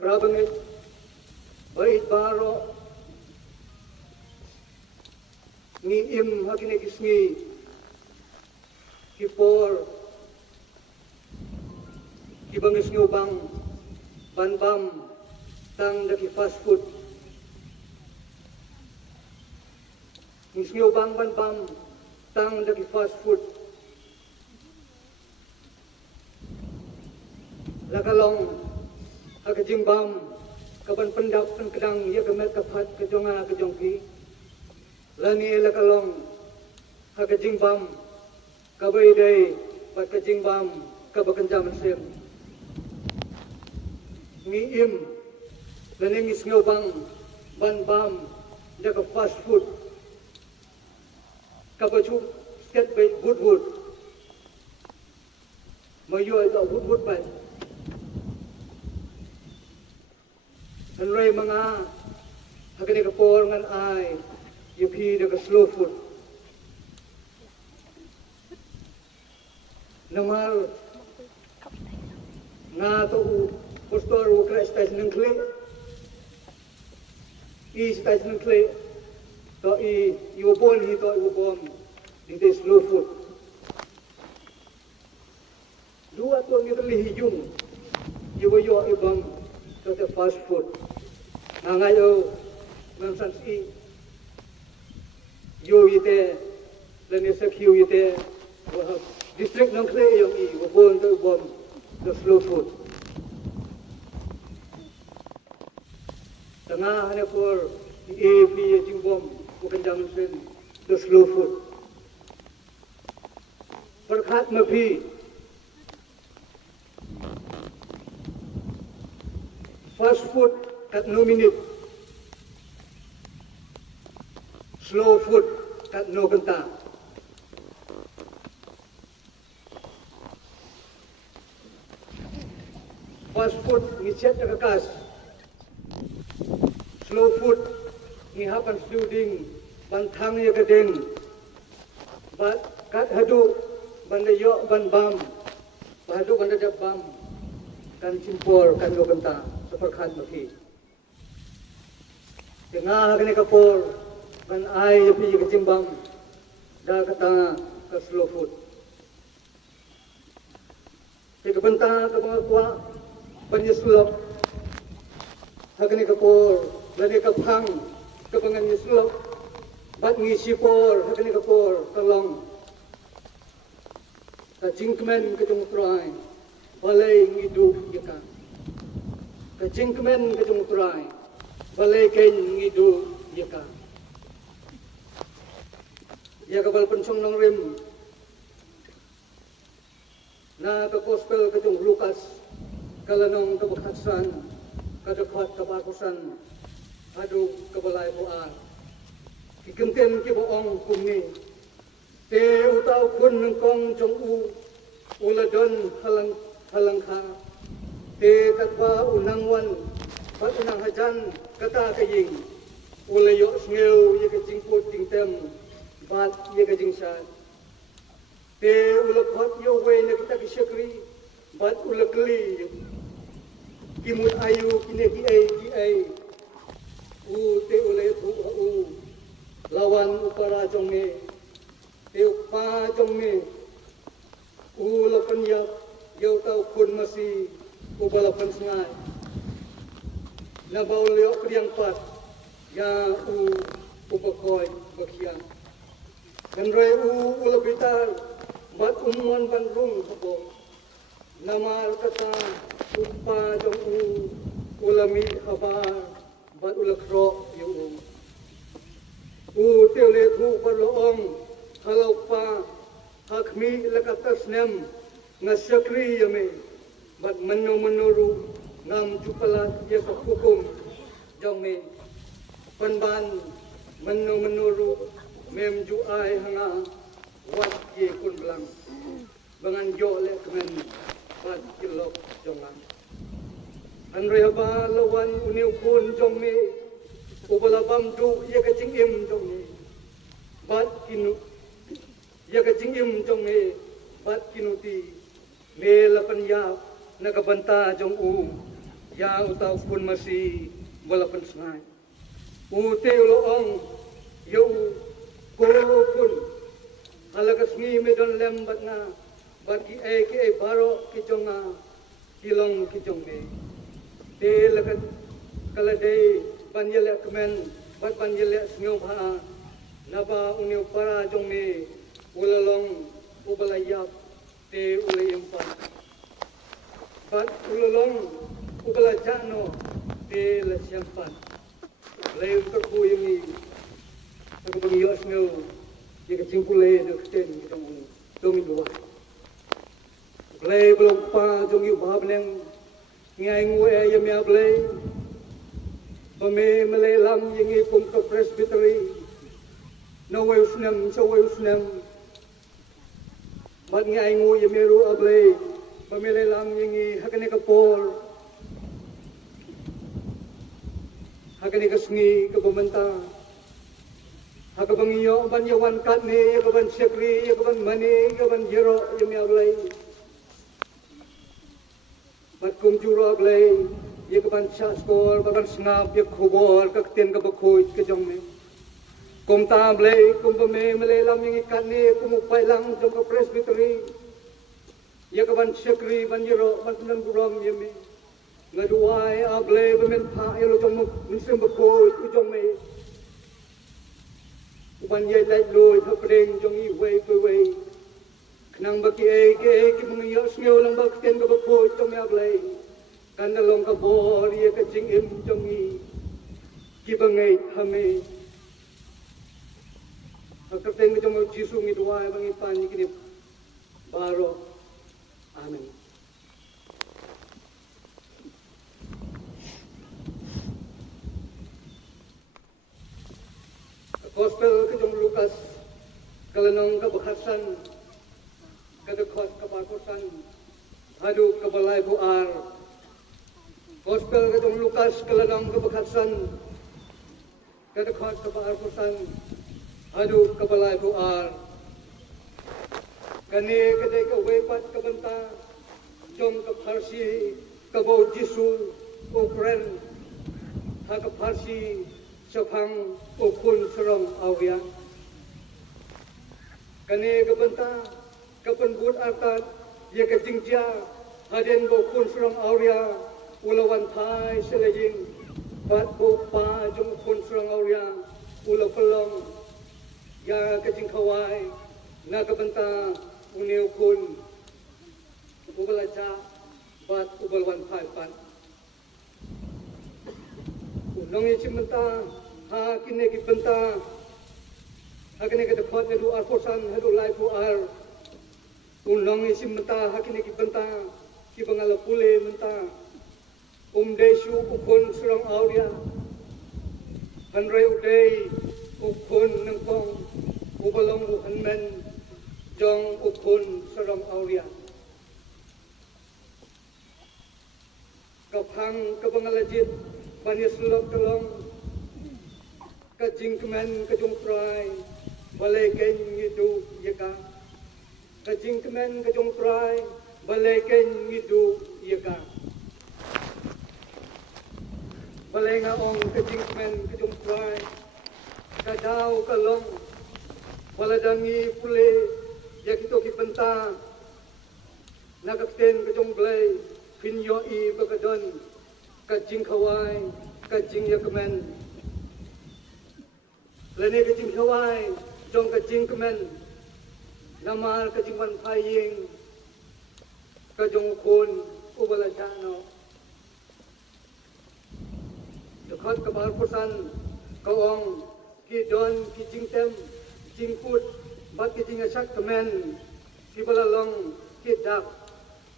prabangit bait baro ni im hakine kisngi kipor kibangis ngubang banbam tang daki fast food ngubang banbam tang daki fast food lakalong akajimbam kaban pendap dan kedang ia kemet kapat kejonga kejongki lani lakalong akajimbam kabai day pat kajimbam kabakanjam sim mi im lani ngubang banbam daka fast food kabachu sket bay wood mayo ito wood bay Anray mga hagani kapor ngan ay yupi daga slow food. Namal nga to postor ukra stage ng kli. I stage ng kli to iwabon hito iwabon dito slow food. Dua to ang italihiyong iwayo ibang to the fast food. Nangayo mamsan si yo ite lani sa kiu ite district ng kre yung I wabon to bom the slow food. Tanga hane for AFP yung bom bukan jam sen the slow food. Perkat mapi fast food kat no minute, slow food kat no genta. Fast food ni chat na kakas, slow food ni hapan studing bantang ya kadeng, bat kat hadu banda yo ban bam, hadu banda jab bam, kan simpor kan no genta. Seperkat mati. Tengah kini kapor, kan ay pi kejimbang, dah kata ke slow food. Jika bentang ke mga kuah, penyesulap, kini kapor, lani kapang, ke penyesulap, bat ngisipor, kini kapor, kalong, kajingkemen kejungtrai, balai ngidu yaka. Kajingkemen kejungtrai, balai kain ngidu yaka. Ya kabal pensong nang rim, na ke gospel kejung Lukas, kalanong kebakatsan, kadekhat kebakusan, adu kebalai buar. Kikenten kiboong kumni, te utau kun nengkong jong uladon halang ka. Te katwa unangwan pat unang hajan kata kaying ulayo sngew ye kajingput tingtem bat ye kajingsat te ulakot yo way na kita kisyakri bat ulakli kimut ayu kinegi ay te ulay u lawan upara jongme te upa jongme ulapan yak yo tau kun masih ubalapan sengai na baulio kriang pat ya upakoy bakiang kan roy ulapitar bat umuan bandung habo namal kata upa jong ulami habar bat ulakro yung tele tu parloong halau pa hakmi lakatas nem ngasyakri yame bat menuru ngam jupalat ya hukum jong me panban menuru mem ju ai hanga wat ye kun belang bangan jo le kemen bat kilok jongan an reba lawan uniu kun jong me ubala bam du ye ka jing im jong me bat kinu ye ka jing im jong me bat kinuti me lapan ya nakabanta jong yang utau pun masih walaupun sengai. Ute uloong yo ko pun halakas ngi medon lembat nga bagi ki baro ki jonga kilong ki jongge. De lakat kala de banjele kemen bat banjele snyo bha naba unyo para jongme ulalong ubalayap te ulayempa. Bat ulalong ubalajano te la siampan. Lain terkuyungi aku pengios ngau jika cimpule nak ten kita mau domi dua. Play belum pa jong yu bab neng ngai ngwe ya mia play. Pame melelam yang ikum ke presbytery. No way usnam so way usnam. Mat ngai ngwe ya mia ru ablay. Pame melelam yang i hakane kapol. Hakani kasngi ke pemerintah, hakabangiyo banyawan katne, kaban sekri, kaban mani, kaban jero, yami ablay. Batkum juro ablay, ye kaban chaskol, kaban snap, ye kubor, kakten kabakhoy kajongme. Kum ta ablay, kum pame melelam yang katne, kumupay lang jong ka presbytery. Ye kaban sekri, ban jero, ban sunan buram yami. Ngaduai ablay bemen pa elo jong musim bakoi ujong me uban ye lai loi thapring jong i wei wei knang baki ki mungiyo snyo lang bak ten ka bakoi jong ablay kandalong ka bor ye ka jing im jong i ki bangai hame kapten ka jong jisu ngi duai bangi pan ni kini baro amen. Gospel ke jong Lukas kalanong kabakhasan kadakot kabakosan hadu kabalay buar. Gospel ke jong Lukas kalanong kabakhasan kadakot kabakosan hadu kabalay buar. Kani kadai kawepat kabanta jong kaparsi kabaw Jisu ukren ha kaparsi Sapang ukun serong awya. Kani kabanta kapan buat artat ye kajingja haden ukun serong awya ulawan thai selajing bat bo pa jong ukun serong awya ula pelong ya kajing kawai na kabanta uni ukun ubalaja bat ubalawan thai pan nong ichimenta ha kine ki benta ha kine ke dekat hadu arposan hadu lai pu ar unong ichimenta ha kine ki benta ki bangala pule menta desu ukun surang auria hanrai udai ukun nangkong ubalong uhanmen jong ukun surang auria kapang kabangala jit Bani sulok telong kajing kemen kajung trai balai ken ngidu yeka kajing kemen kajung trai balai ken ngidu yeka balai ngaong kajing kemen kajung trai kadau kalong baladangi pule yakito ki benta nakakten kajung blai pinyo i bagadon kajing kawai, kajing yakemen. Lene kajing kawai, jong kajing kemen. Namar kajing wan paying, kajong kun ubala jano. Dekat kabar pusan, kawang kidon kijing tem, jingkut, bat kajing asak kemen. Kibalalong kidak,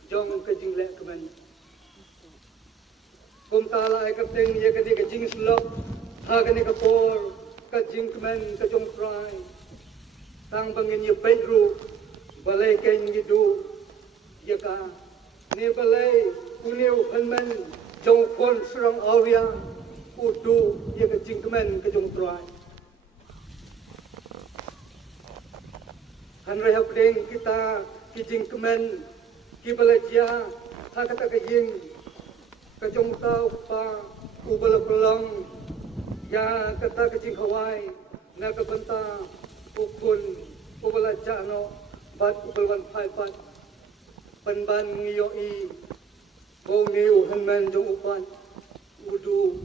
jong kajing lek kemen. Kumtala ay kapteng ye kadi kajing slop ha kani kapor kajing kemen kajong try tang bangin ye bedru balai ken gidu ye ka ne balai uniu hanman jong kon serang auria udu ye kajing kemen kajong try hanrai hapdeng kita kijing kemen ki balai dia ha kata kajing kajong tao pa ubalapalang ya kata kajing kawai na kabanta ukun ubala jano bat ubalwan paipat panban ngiyo i bau niu hanman jong upan udu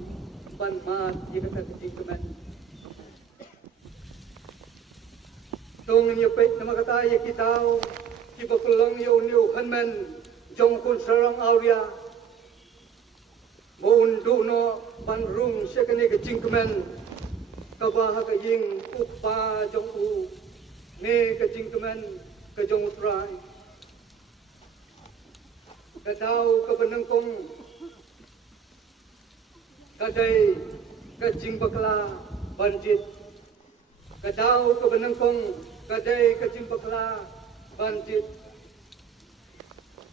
pan mat ya kata kajing kemen tong niyo pek nama kata ya kitao ibapalang yo niu hanman jong kun sarang auria Mundu no panrung sekene ke jingkemen kabah ke ying upa jong u ne ke jingkemen ke jong utrai kadau ke benengkong kadai ke jing bakla banjit kadau ke benengkong kadai ke jing bakla banjit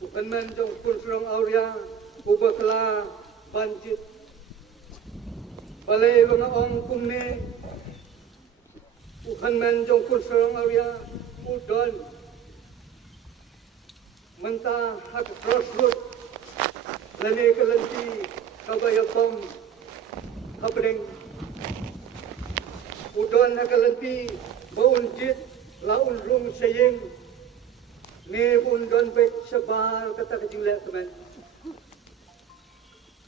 bukan men jong kun serong auria ubakla banjit balai mga ong kumne ukan men jong kun serong auria udon menta hak crossroad lani kelanti kabayapom kabring udon hak kelanti baunjit laun rung saying ne undon bek sebal kata kecing lek teman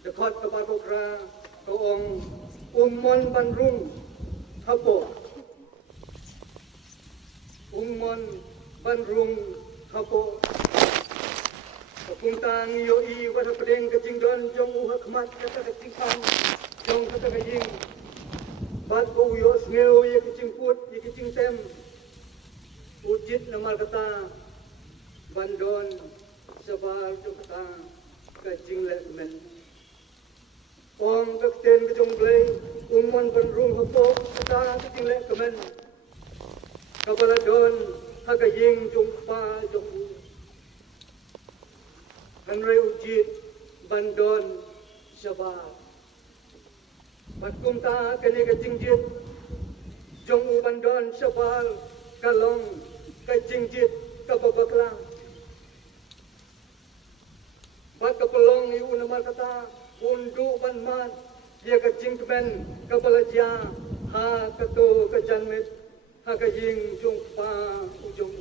dekat kepada kera keong umon bandrung hapo umon bandrung hapo kuntang yoi wada pedeng kecing don jong uhakmat kata kecing kam jong kata kecing bat ko yo smeo ye kecing put ye kecing tem ujit nama kata bandon sebal jong kata kecing lekmen Ong kakten kejong blay, umon bandrung hapo, kata kecing lek kemen. Kabala don, hagaying jumpa jong u. Hanray ujit, bandon, sabah. Batkum ta kani kecing jit, jong u bandon, sabal, kalong, kecing jit, kababaklang. Bat kapelong iu namar kata, Undu banman dia kecing kemen kebelajar ha ketu kejanmit ha kejing jumpa ujung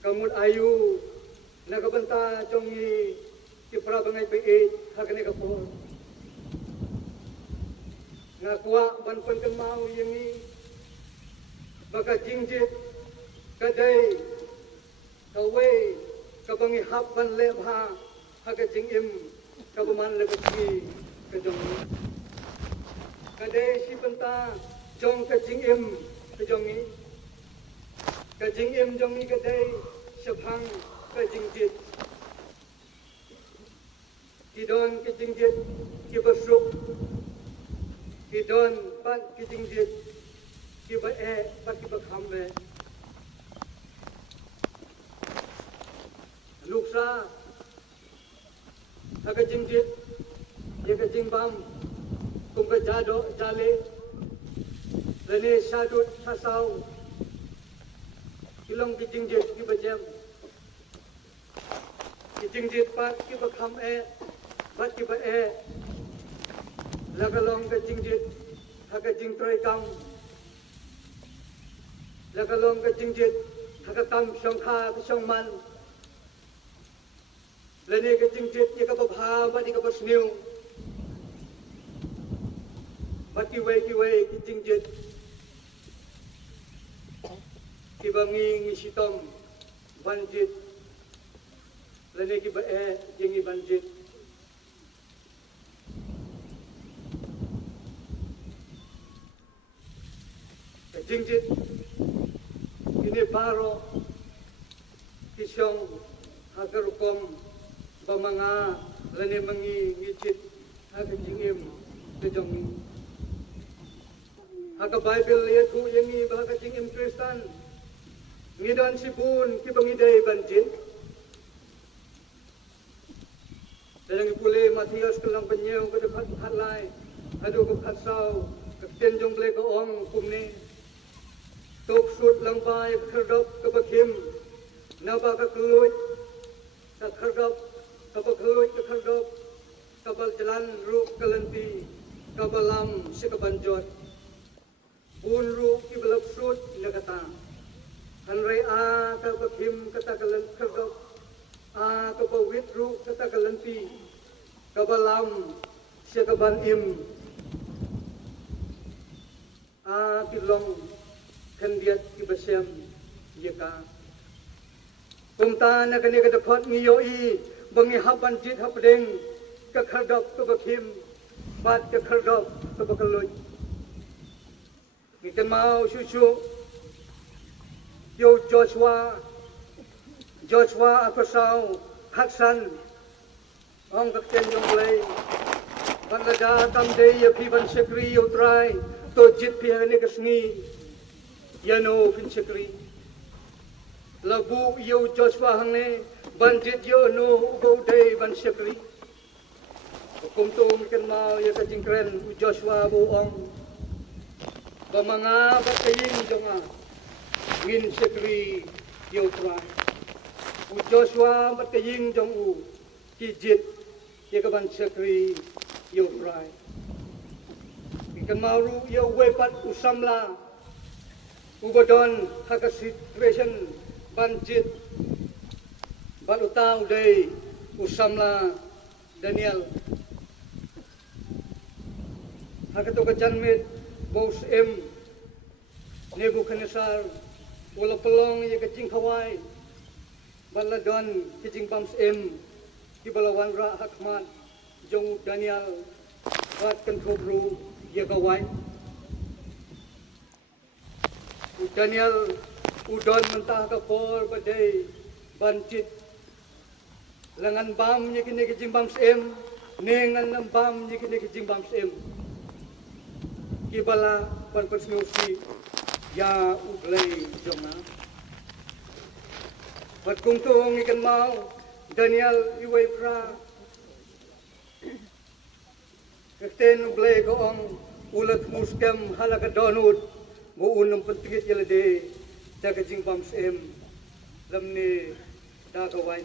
kamut ayu na kabenta jongi ti prabangai pe ha kene kapol ngakwa ban pen kemau yemi baka jingjit kadai kawe kabangi hapan lebha haga jingim kabaman lebki kejong kadai si penta jong ka jingim kejongi ka jingim jongi kadai sebhang ka jingjit kidon ke jingjit ki basuk kidon pat ki jingjit ki bae pat ki bakhamme luksa haga jingjit ye ka jingbam kum ka jado jale lene sadut hasau kilong ki jingjit ki bajem ki jingjit pat ki bakham pat ki bae lagalong ka jingjit haga jingtroi kam lagalong ka jingjit haga kam songkha songman lene ke jingjit ye ka babha ba di ka basniu bati we ki jingjit ki bangi ngisitom banjit lene ki bae jengi banjit ke jingjit ini baro kisong hagarukom bamanga lene mangi ngicit haga jingim kejongi haga bible yeku yengi bahaga jingim Kristen ngidan sibun ki bangidai banjit dalang pule Matius kelang penyeu ke dekat hatlai adu ke khatsau ke tenjong ble ko ong kumne tok sut lang bai kherdop ke bakim na ba ka kluit ka kherdop kabalam si kabanjot bunru ibalap fruit nakata hanray kabakim katakalan kagap kabawitru katakalanpi kabalam si kabanim kilong kandiat ibasyam yaka kumta na kani kadapot ngiyoi bangi hapan jit hapdeng kakardop kabakim bat kakardop kabakaloy ikan mau susu yo Joshua apasau haksan ong kakten jong play banlada tamde ya piban sekri yo try to jit pihani kasni yano pin sekri labu yo Joshua hangne bandit yo no go day ban sekri hukum tu ikan mau ya kajingkren Joshua buong bamanga bataying jonga ngin sekri yo try Joshua bataying jong kijit ya kaban sekri yo try ikan maru yo wepat usamla ubadon haka situation banjit balutau day usamla Daniel haka to kajanmit bos Nebuchadnezzar wala pelong ya kajing kawai baladon kijing pams kibalawan ra hakmat jong Daniel wat kan kobru ya kawai Daniel udon mentah ka por badai banjit langan bam ya kini kijing pams nengan nam bam ya kini kijing pams kibala pan persnusi ya uglay jonga pat kung tuong ikan mau Daniel iway pra kakten uglay koong ulat muskem halaka donut buun ng pentigit yalade dakajing bams lamni dakawain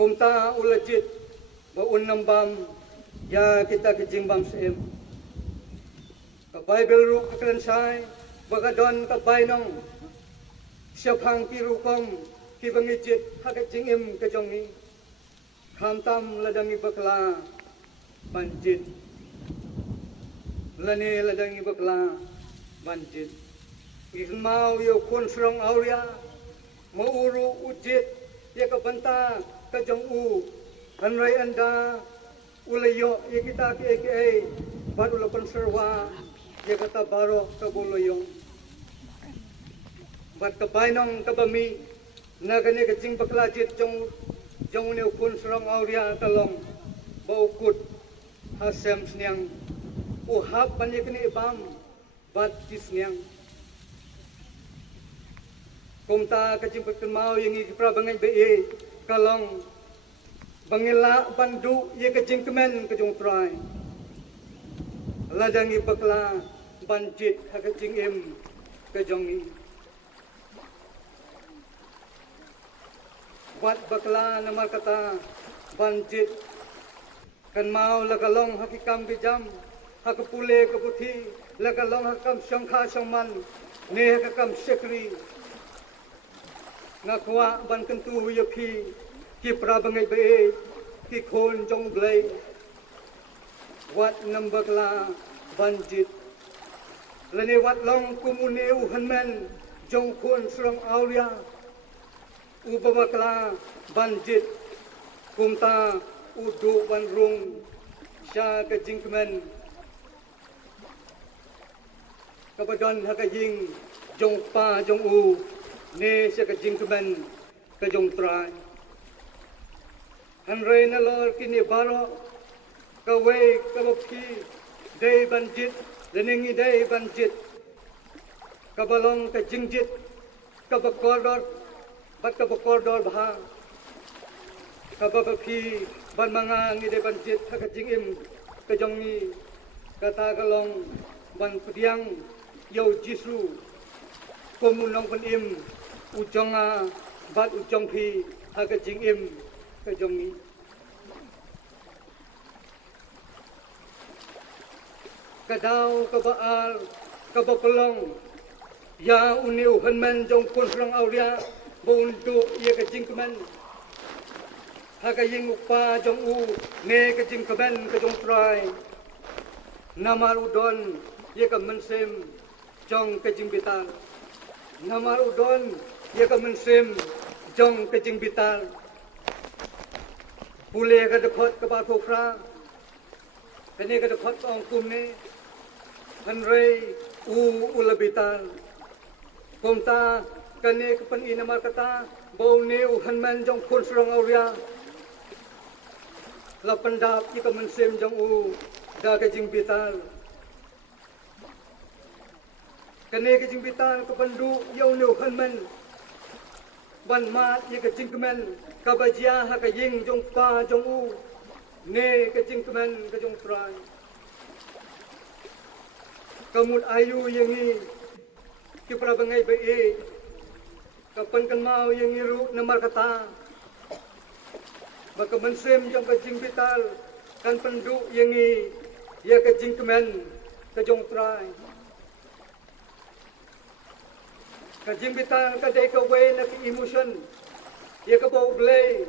kumta ulajit buun ng bam ya kita kajing bams ka Bible ru kakalansay baka don ka bainong siapang pirukong kibangijit hakajing kajongi kamtam ladangi bakla banjit lani ladangi bakla banjit ikan mau yo konsrong auria mauru ujit ya kabanta kajong kanray anda ulayo ya kita ki baru lapan serwa ya kata baro kabuloyong bat kabainong kabami na kani kajing baklajit jong ne ukun serong auria talong baukut hasem sniang uhap panye kini ibam bat kisniang kumta kajing mau yang iprabangai be kalong bangila bandu ye kajing kemen kajong try ladangi bakla banjit hakajing kajongi buat bakla nama kata banjit kan mau lagalong hakikam bijam hakapule kaputi lagalong hakam syangkha syangman ne hakam sekri ngakwa ban kentu yapi ki prabangai be ki khon jong blai wat nambakla banjit lane wat long kumune uhanmen jong khon srong auria ubabakla banjit kumta udu banrung sya kajingkmen kabadon hakajing jong pa jong ne sya kajingkmen kajong try hanray na lor kini baro kaway kawapi day banjit leningi day banjit kabalong kajingjit kabakordor bat kabakordor bha kabapi ban mga ngi day banjit hakajingim kajongi kata kalong ban pudiang yau jisu komunong panim ujonga bat ujong pi hakajingim kajongi daw ka baal ka bapalong ya uniu hanman jong kun rong aulia bundu ye ka jingkman ha ka ying upa jong u ne ka jingkman ka jong trai namar udon ye ka mensem jong ka jingbital namar udon ye ka mensem jong ka jingbital pule ka dekhot ka ba thokra kani ka dekhot ong kum ne hanrei ulabital komta kani ka pan ina markata bau ne hanman jong kun srong auria la pandap ki ka mensem jong u da ka jingbital kani ka jingbital ka pandu yau ne hanman ban mat ye ka jingkmen ka bajia ha ka ying jong pa jong u ne ka jingkmen ka jong trai kamut ayu yangi ki prabangai be e kapan kan mau yangi ru namar kata baka mensem jong ka jingbital kan pendu yangi ye ka jingkmen ka jong trai ka jingbital ka dei ka we na ki emotion ye ka bau blei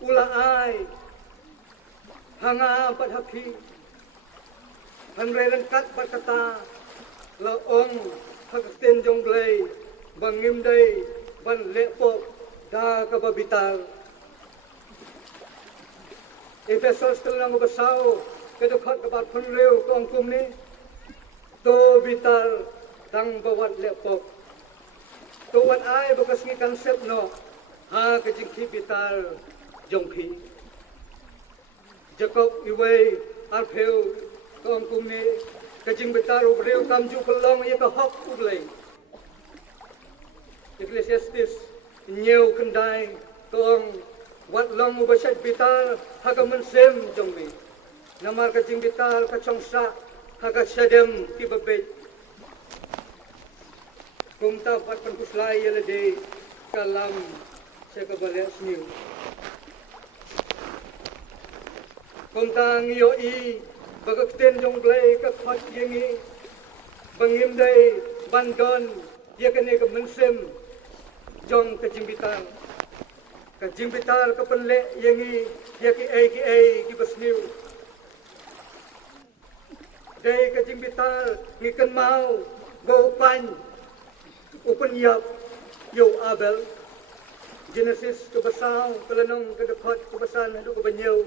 ula ai hanga pat hakhi hanre lan kat pat kata la ong hak ten jong blei bangim dei ban le pok da ka babital Efesos telang basau ke dekat ke bat penreu kong kum ni to vital tang bawat le pok to wat ai bekas ngi konsep no ha ke jingki vital jongki Jacob iwei arpeu kong kum ni ke jing vital ubreu kamju pelong ye ka hok ublei Ecclesiastes nyeu kendai kong wat long ubasat vital haga mensem jongmi namar ka jing vital ka chongsa haga sadem ki babet kumta pat pankuslai yele de kalam se ka bale sniu kumta ngio i bagakten jong blai ka khat yengi bangim dai bandon ye ka ne ka mensem jong ka jing vital ka jingbital ka panle yangi yaki ki basniu dei ka jingbital ngi kan mau go pan open yap yo abel Genesis ke basau kelanong ke dekat ke basan hadu ke banyau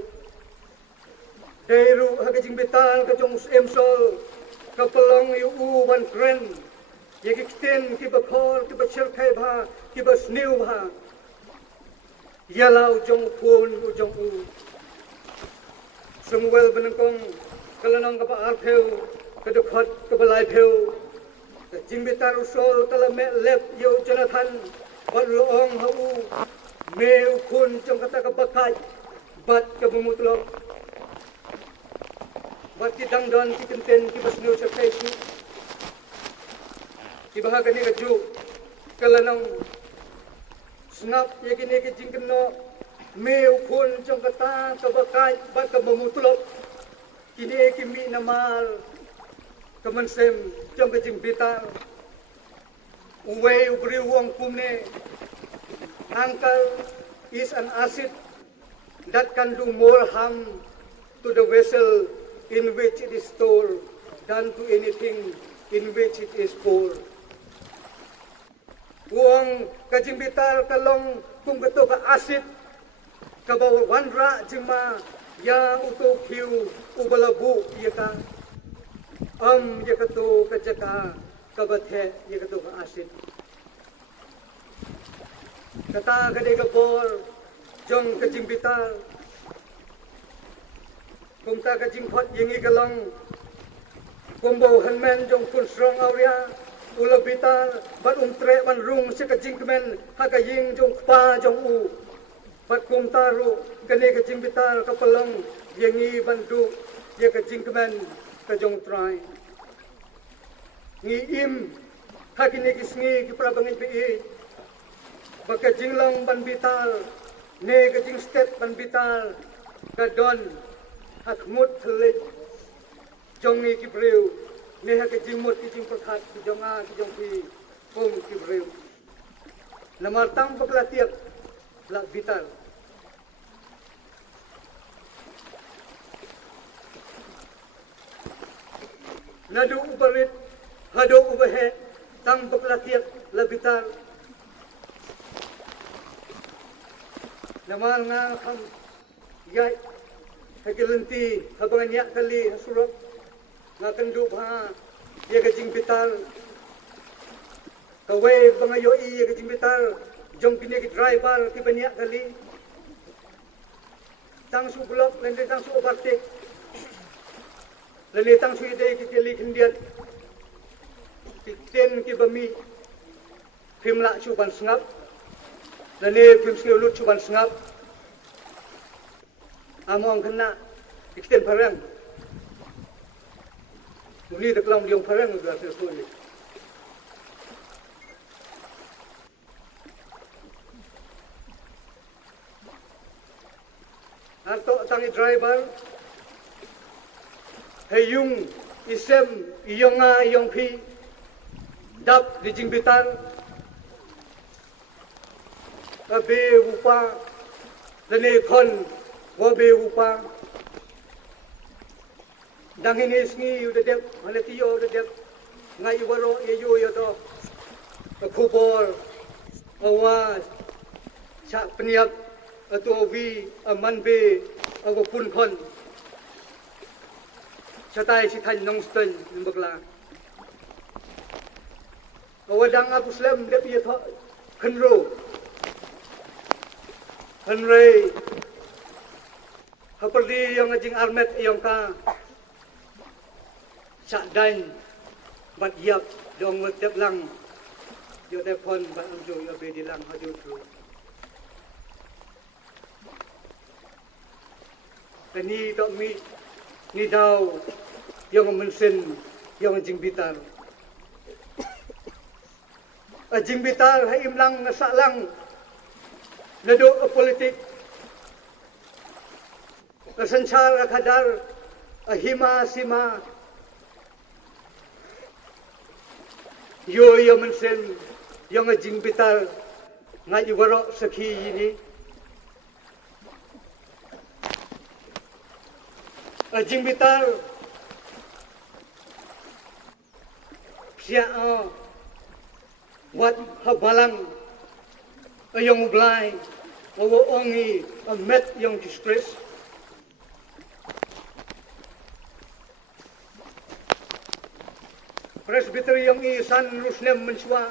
dei ru ha ka jingbital ka jong emsol ka pelong yu u ban kren yaki kten ki bakhol ki bachel khai bha ki basniu bha Yalau jong pun ujong u Samuel benengkong kelanong ka paal pheu ka dekhot ka balai pheu ka jingbitar usol kala me lep yo Jonathan bat loong ha u meu kun jong kata ka bakai bat ka bumutlok bat ki dangdon ki kenten ki basnu sa kaisi ki bahaga ni ka ju kelanong snap ye kini ke jingkeno meu kun jong kata ka bakai bat ka mamutulok kini ki mi namal ka mensem jong ka jingbital uwe ubri wong kumne uncle is an acid that can do more harm to the vessel in which it is stored than to anything in which it is poured Uang kajimbital kalong kung gato ka asit kabaw wanra jima ya uto kiu ubalabu yaka yakato kajaka kabathe yakato ka asit kata gade ka bor jong kajimbital kumta kajimphot yengi kalong kumbo hanmen jong kun strong auria ulabital bat umtre ban rung se ka jingkmen ha ka ying jong pa jong u bat kum taru kane ka jingbital ka palong yengi bandu ye ka jingkmen ka jong trai ngi im ha kini kisngi ki prabangin pi baka jinglong ban bital ne ka jing step ban bital ka don hat mut thlit jong ngi ki breu Leha ke jimut ke jim perkhat ke jonga ke jongpi kong ke breu. Namar tang peklatiak la vital. Nadu ubarit hado ubahe tang peklatiak la vital. Namar nga kam yai hagelenti habangan yak kali hasurap nga kendup ha ye gajing vital. Kawai bangayo ye gajing vital jong kini ke driver ke banyak kali tang su blok lende tang su overtake lende tang su ide ke kali kendiat ten ke bami pimla chuban sngap lende pim skiu lut chuban sngap among kena ikten parang uni deklam diong parang udah selesai. Arto tangi driver heyung isem iyonga iyong pi dap di jingbitan abe upa lene kon wabe upa dangin isngi udah dep maletiyo udah dep ngai waro yeyo yodo kubor awas cak peniap atau vi amanbe ago pun kon catai si than nong sten bakla awadang aku slam de pi tho khnro hanre haperdi yang ajing armet yang ka cak dain bat yap dong tep lang yo de pon bat anjo yo be dilang haju tru. Ni dok mi ni dau yang mensen yang jingbitar jingbitar hai imlang ngasalang nado politik sanchar khadar hima sima yo yang mensen yang jingbitar ngai warok sakhi ini jingbitar siya wat habalang ayong blay awo ongi met yung distress presbytery yung isan rusnem menswa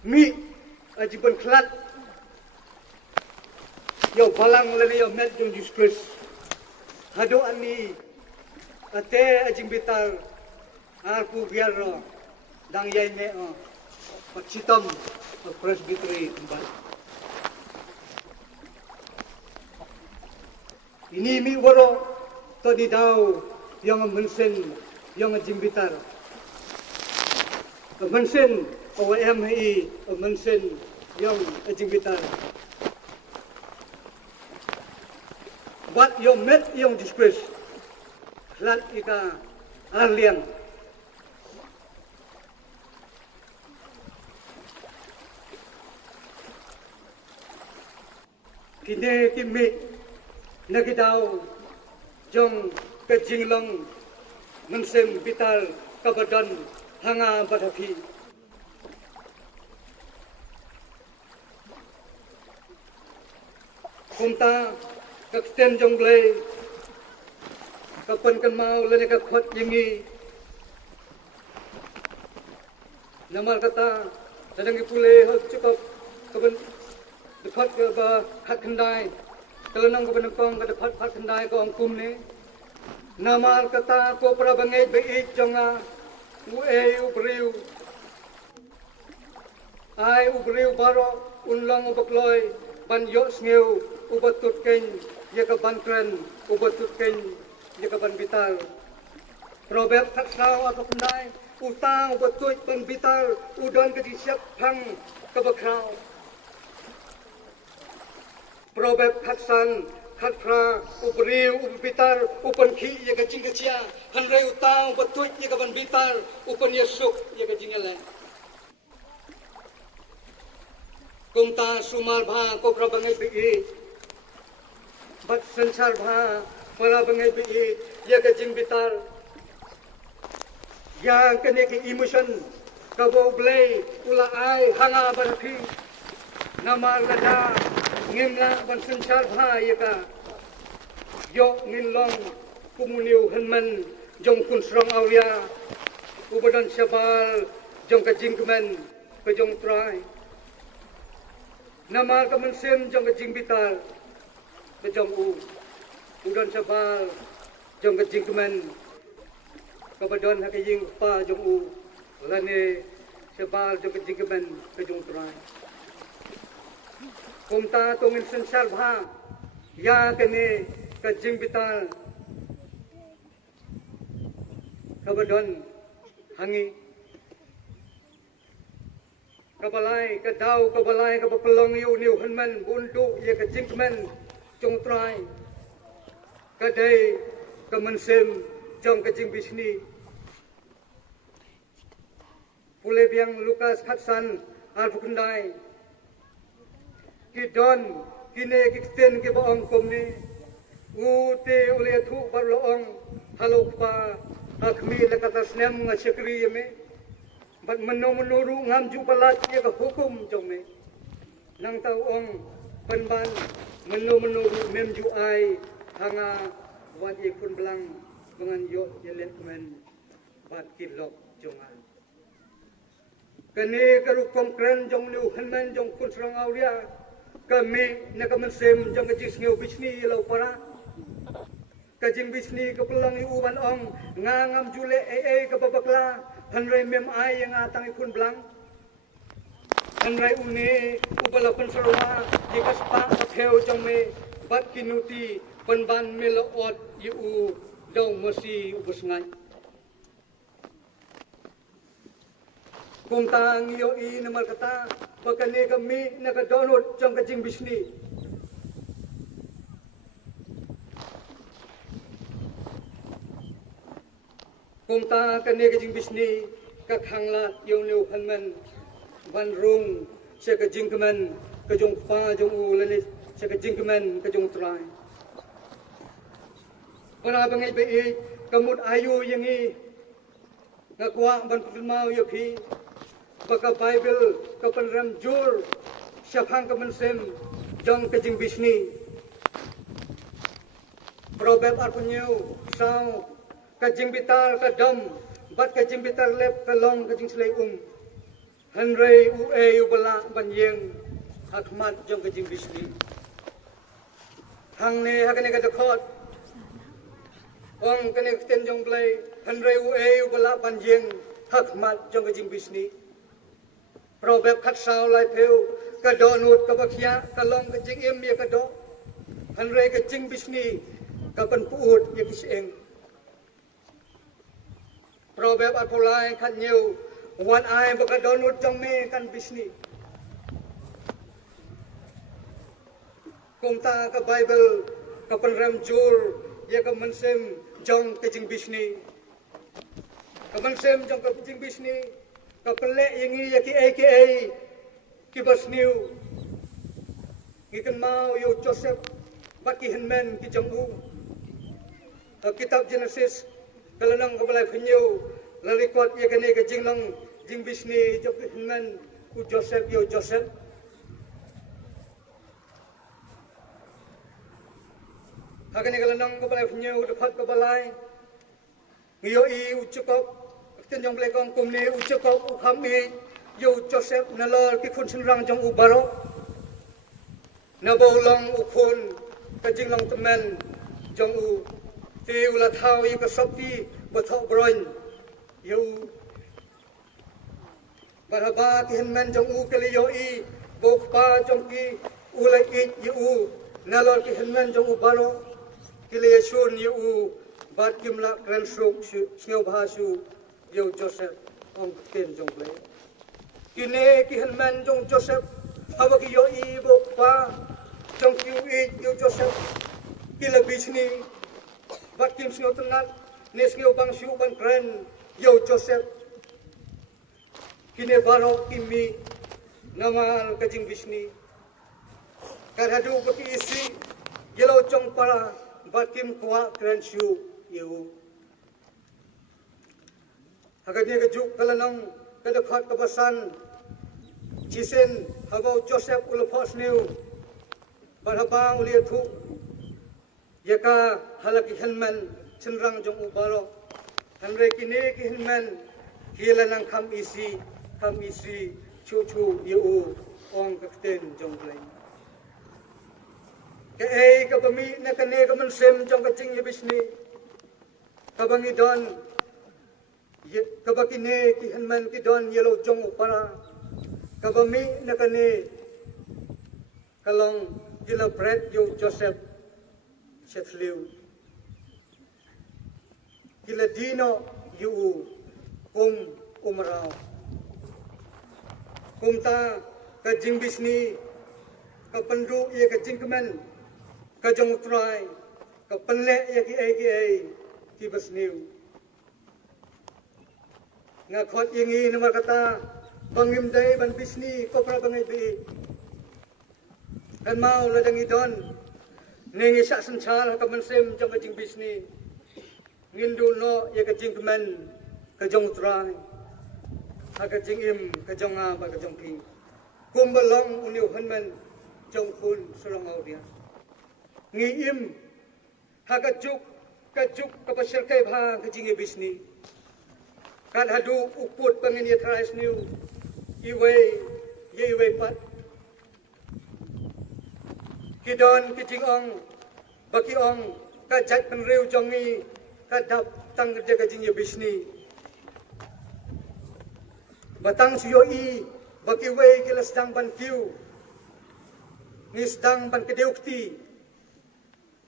mi ajiban klat yo balang lene yo met yung distress hado ani ate ajing bitar aku biar dang yai ne paksitam presbytery kembali ini mi waro to di daw yang mensen yang ajing bitar mensen OMI mensen yang ajing bitar buat yung met yung disgrace lat ika arliang kini kimi nagidaw jong kejinglong mensem bitar kabadan hanga badapi kumta kaksten jonglei kapan kan mau lene ka khot yingi namar kata sedang ipule ho cukup kapan dekat ke ba khat khandai kelenang ke benekong ke dekat khat khandai ko angkum ne namar kata ko pra bangai bei jonga ubriu ai ubriu baro unlang ubakloi ban yo sneu ubatut ken ye ka bantren ubatut ken ye ka ban bital probet taksau apa kendai utang ubatut ban bital udon ke disiap phang ka bakrau probet taksan khat phra upriu upitar upan khi ye ka jing ka chia han rei utang batui ye ka ban bitar upan yesuk ye ka jing le kum ta sumal bha ko pra bangai bi bat sansar bha para bangai bi ye ka jing bitar yang kene ki emotion ka bo blei ula ai hanga ban phi namar lada ngimla ban sansar bha ye ka yo ngin long kumuniu hanman jong kun srong aulia ubadan sabal jong ka jingkmen ka jong trai namar ka mansem jong ka jingbitar ka jong udan sabal jong ka jingkmen ka badon ha ka jing pa jong lane sabal jong ka jingkmen ka jong trai kumta tongin sansar bha ya kene ka jingbitar kabadon hangi kabalai ka dau kabalai ka pelong yu niu hanman bundu ye ka jingmen jong trai ka dai ka mansem jong ka jing bisni pule biang Lukas Khatsan alfukundai ki don kine ki ten ki baong komni u te ule thu bar loong halok pa akhmi la kata snem nga shakri me bat menuru ngam ju palat ye ka hukum jong me nang tau ong panban menuru mem ju ai hanga wat ye kun belang dengan yo ye let men bat kilok jongan kene karu konkren jong liu hanman jong kun srang auria kami nak mensem jong ka jisngeu bisni lau para kajing bisni ka pelang uban ong ngangam jule ka babakla hanrai mem ai yang atang ikun belang hanrai une ubala pensarwa jikas pa atheu jong me bat kinuti panban meloot yu dau masi ubusngai kumtang yo I namar kata bakane kami naka download jong kajing bisni kumta kane kajing bisni ka khangla yo neu hanman ban rung se ka jingkman ka jong pa jong u lani se ka jingkman ka jong trai para bangai be kamut ayu yangi ngakwa ban pulmau yo phi baka bible ka panram jur syafang ka mansem jong ka jing bisni probab arpunyo sao kajing bitar ka dam bat kajing bitar lep ka long kajing slay hanrei u bala banyeng hakmat jong kajing bisni hang ne hakane ka dakhot ong kane ten jong play hanrei u bala banyeng hakmat jong kajing bisni probab khat sao lai pheu ka donut ka bakhia ka long kajing em ye ka do hanrei kajing bisni ka pan puut ye kiseng probab apulai khat nhiều wan ai baka donut jong me kan bisni kumta ka bible ka panram jur ye ka mansem jong ka jing bisni ka mansem jong ka jing bisni ka pele yangi ye ki aka ki basniu ikan mau yo Joseph baki henmen ki jong kitab Genesis kalanang kabalai penyu lalikot ye kene ke jinglang jing bisni jok hinman ku Joseph yo Joseph hakane kalanang kabalai penyu dekat kabalai yo I ucukop ten jong blekong kumne ucukop ukhami yo Joseph nalor ki khun sinrang jong ubaro nabolong ukhun ka jinglang temen jong ti ula thau ye ka sopti bathok broin yo baraba ki henman jong kali yo I bokpa jong ki ulai yo nalor ki henman jong baro kili shun yo bat kimla kran sok sneu bhasu yo Joseph ong ten jong ble kine ki henman jong Joseph awaki yo I bokpa jong ki yo Joseph kila bisni bat kim sngo tenat nes ngeu bang shu ban kren yo Joseph kine baro kimi namal kajing bisni karhadu baki isi yelo chong para bat kim kwa kren shu yo hagani kajuk kalanong kadakhat kabasan jisen habau Joseph ulafos new barhaba uliathu yaka halaki hanman chenrang jong ubaro hanre kine ki hanman hilanang kham isi chu chu yu ong kakten jong lai ke ei ka bami na kane ka man sem jong ka ching bisni ka bangi don ka bakine ki hanman ki don yelo jong upara ka bami na kane kalong gila bread yo Joseph Sethliu gila dino yu umrao kumta ka jing bisni ka pandru ye ka jingmen ka jong trai ka panle ye ki basniu nga khot yengi namar kata bangim dai ban bisni ko pra bangai bi kan mau la dangi don nengi sak senchal ka mensem jong ka jing bisni ngindu no ye ka jing kemen ka jong trai ha ka jing im ka jong a ba ka jong king kum balong uniu hanman jong khun surang au dia ngi im ha ka juk ka pasir kai bha ka jing e bisni kan hadu uput pangin ye trais niu iwe pat kidon kijing ong baki ong ka jat penriu jongi ka dap tang kerja ka jing ye bisni batang suyo i baki we kila sedang ban kiu ni sedang ban kedeukti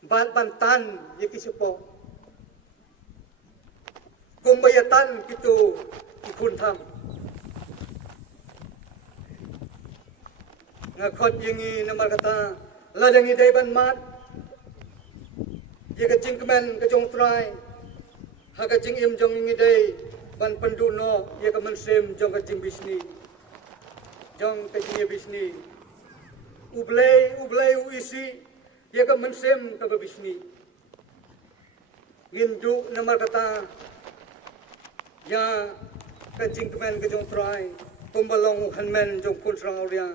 bat bantan ye kisipo kumbayatan kitu ikun tham ngakot yengi namar kata ladangi dai ban mat ye ka jing kemen ka jong trai ha ka jing im jong ngi dai ban pandu no ye ka mensem jong ka jing bisni jong ka jing bisni ublei uisi ye ka mensem ka bisni ngindu namar kata ya ka jing kemen ka jong trai kumbalong hanmen jong kun srang auria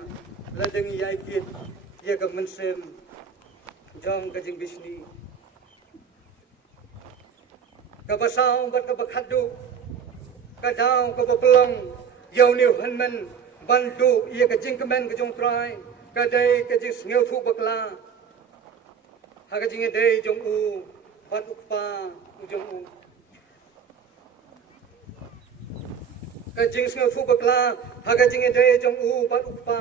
ladangi yai pit ye ka mensem jong ka jing bisni ka basau bat ka bakhadu ka dau ka pelong yau niu hanmen bantu ye ka jing kemen ka jong trai ka dai ka jing ngeu thu bakla ha ka jing dai jong u bat ukpa jong u ka jing ngeu thu bakla ha ka jing dai jong u bat ukpa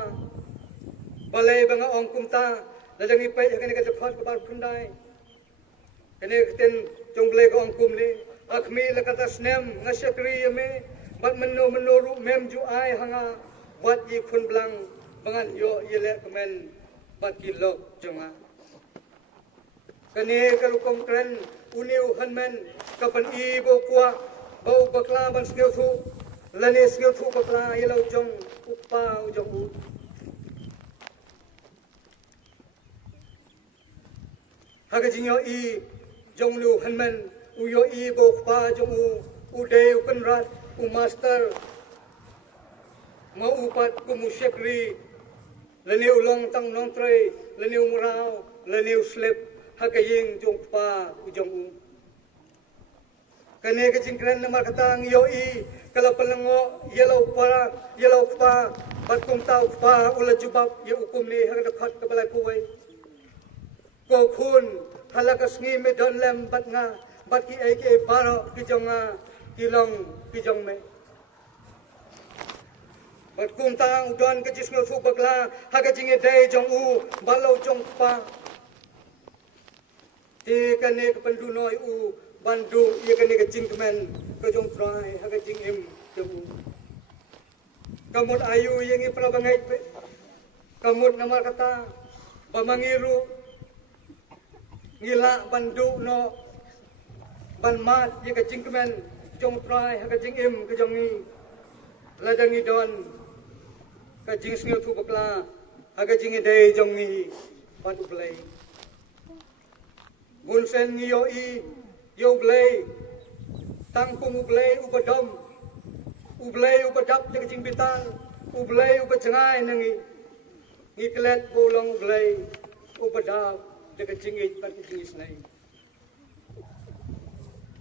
balai banga ong kumta ladangi pai ka ni ka thot ka bar phundai kene ten jong blai ka ong kum ni akhmi la kata snem ngasakri yame bat menuru mem ju ai hanga wat yi khun blang bangan yo yele kemen bat kilok jonga kene kalukom kren uniu hanmen kapan i bo kwa bau bakla ban skeu thu lane skeu thu bakla yelo jong upa jong u haga jinyo i jong lu hanmen uyo i bo pa jong u de ukan rat u master mau upat ku musyakri lene ulong tang nong tre lene umrao lene slep hakaying jong pa u jong u kane ka jingkran namar katang yo i kala palango yellow pa bat kum tau pa ula jubab ye ukum ni hagda khat ka balai puai ko khun halakas ngi me don lem bat nga bat ki ai ke paro ki jonga ki long ki jong me bat kum tang udon ke jisno thu bakla haga jinge dai jong u balo jong pa te kane ka pandu noi u bandu ye kane ka jing kemen ka jong trai haga jing im jong u kamut ayu yengi prabangai kamut namar kata bamangiru ngila bandu no ban mat ye ka jingkmen jong prai ha ka jing im ka jong ni ladang ni don ka jing sngal thu bakla ha ka jing dei jong ni ban ublei bun sen ni yo i yo blei tang pung ublei ubadom ublei ubadap ye ka jing bitan ublei ubachangai nangi ngi klet bolong ublei ubadap ye ka jing it ban jing isnai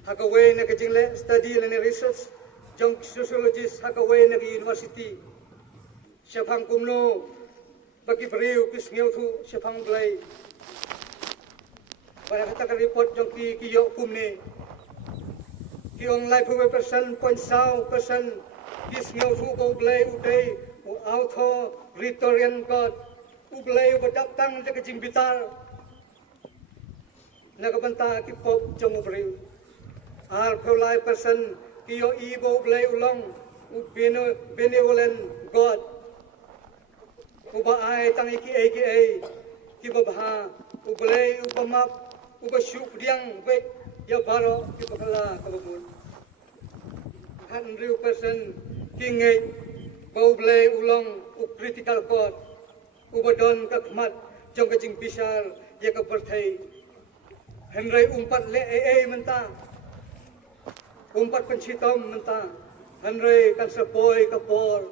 Hakaway na kajingle study and research jong sociologist Hakaway na university siapang kumno bagi beriu kisngeu thu siapang blai para kata ka report jong ki yo kumne ki online phuwe percent kisngeu thu ko blai udai auto Victorian god ublai badap tang de kajing bitar nagabanta ki pop jong beriu Al pulai person kiyo ibo blay ulong benevolent God uba ay tang iki ki babha ublay ubamap uba syuk diang wek ya baro ki bakala kabul 100% kingay bo blay ulong critical God ubadon kakmat jong kajing bisar ya ka berthai henry umpat le menta umpat pencitom menta Henry kan sepoi kapor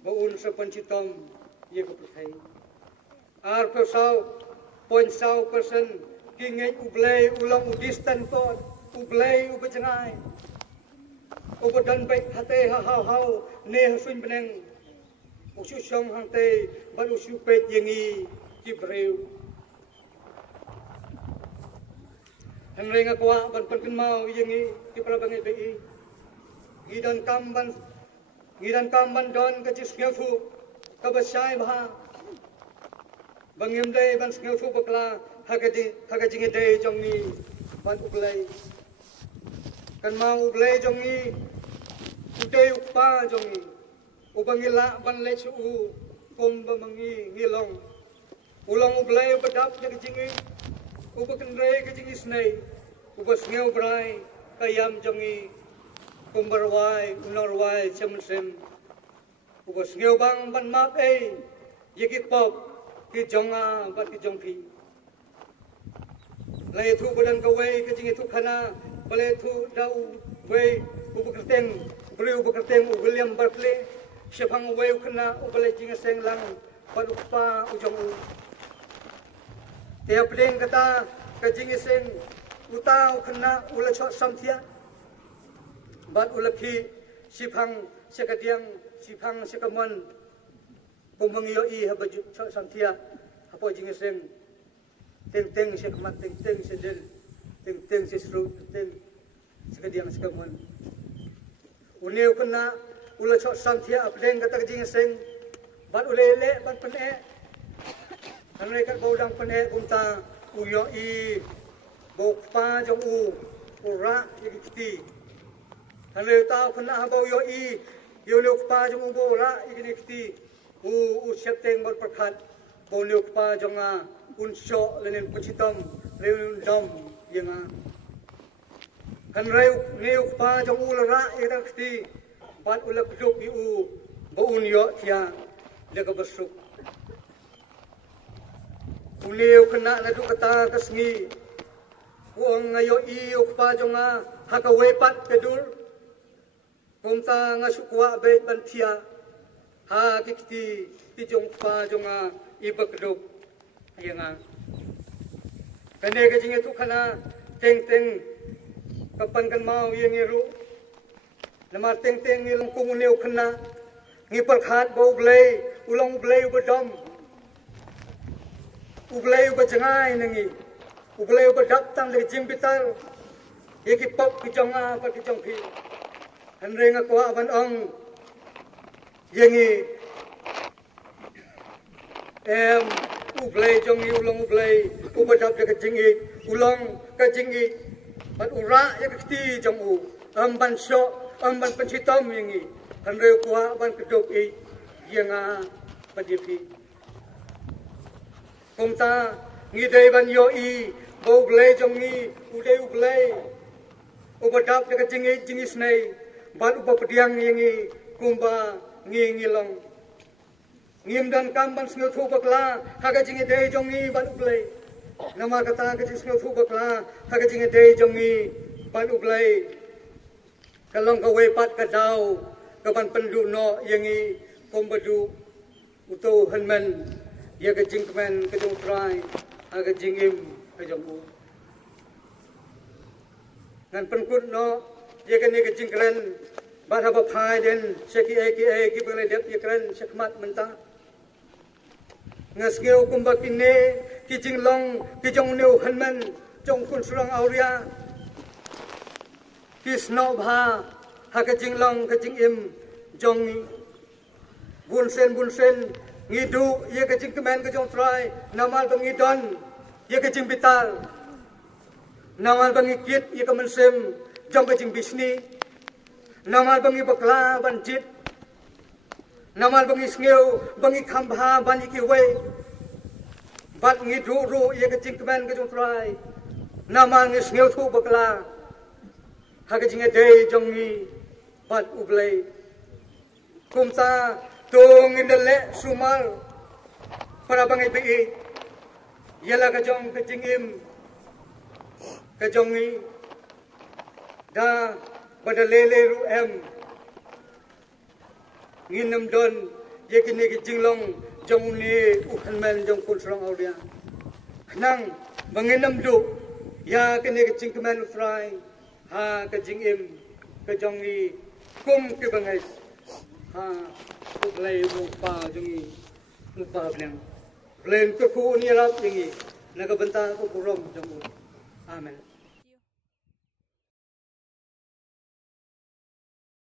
maun sa pencitom ye ko perthai ar pesau point sau person kingay ublay ulang udistan ko ublay ubachangai ubadan bai hate hau ne hasuin beneng usu song hante ban usu pet yengi kibreu Henry nga kuwa ban mau yengi ki prabangi bei gidan kamban don ka jis ngeu thu ka basai bha bangem dei ban ngeu thu bakla hagadi dei jong ni ban ublai kan mau ublai jong ni udei upa jong ni ubangila ban le chu kom bamangi ngilong ulang ublai badap ka jingi ubakan rei ka jingi snai ubas ngeu brai kayam jongi kumbarwai unorwai chamsem ubas ngeu bang ban map yeki pop ki jonga bat ki jongpi lai thu badan ka wei ka jingi thu khana bale thu dau wei ubakrteng bri ubakrteng William Berkeley shapang wei khana ubale jingi seng lang palupa ujong u Tiap ding kata kajing iseng utau kena ula chot samthia bat ulaki sipang sekadiang sipang sekaman bomangio I habaju chot samthia apo jing iseng teng sekamat teng sedel teng sesru teng sekadiang sekaman uneu kena ula chot samthia apdeng kata kajing iseng bat ulele bat pene Henry kat baudang pene kumta uyo I bokpa jong ura ikiti Henry tau kena habau yo I yo pa jong ura ikiti septeng bor perkhat bo pa jong unsyo lenen pencitom leun dom yenga Henry pa jong ura ikiti bat ulak duk I bo unyo tia lega besuk Uneu kena nadu kata kasngi uang ngayo I ukpa jonga hakawe pat kedur kumta ngasukwa bet bantia ha kikti tijong pa jonga ibakdok yenga kane kajing itu kana teng kapan kan mau yengiru namar teng ngilang kumuneu kena ngipal khat bau blai ulang blai ubadom ublay ubachangai nangi ublay ubadap tang le jimbitar yeki pop ki jonga pa ki jongpi Henry nga kwa ban ong yengi ublay jongi ulang ublay ubadap de kajingi ulang kajingi ban ura yeki jong ban sho ban pencitom yengi Henry kwa ban kedok yenga padipi Kumta ngidei ban yo I bau blei jong ni udei ublei ubadap dekat jingis nei ban ubapediang ngi kumba ngi long ngim dan kamban sngo thu bakla haga jingidei jong ni ban ublei nama kata ke sngo thu bakla haga jingidei jong ni ban ublei kalong ka wepat ka dau ka ban pendu no yangi kombadu uto hanman ya ka jingmen ka jong trai aga jingim ka jong u ngan penkut no ya ka ni ka jingkren ban haba phai den seki ki bele dep ya kren sekmat menta ngasgeu kumba kinne ki jinglong ki jong neu hanman jong kun surang auria Kisno bha haka jinglong ka jingim jongi bunsen ngidu ye ka jingkemen ka jong trai namal bangi don ye ka jing bital namal bangi kit ye ka mensem jong ka jing bisni namal bangi bakla banjit namal bangi sneu bangi khambha bangi ki we bat ngidu ru ye ka jingkemen ka jong trai namal ngi sneu thu bakla haka jinga dei jongi bat ublei kumta tung indale sumal para bangai bi yala ka jong ka jingim ka jongi da pada lele ru em nginam don yekini ki jinglong jong ni uhanman jong kun serang audia nang banginam du ya kini ki jingkemen fry ha ka jingim ka jongi kum ki bangai ha ublei mu pa jongi mu pa blang blen ko ku ni rap jongi naga benta ko rom jongu amen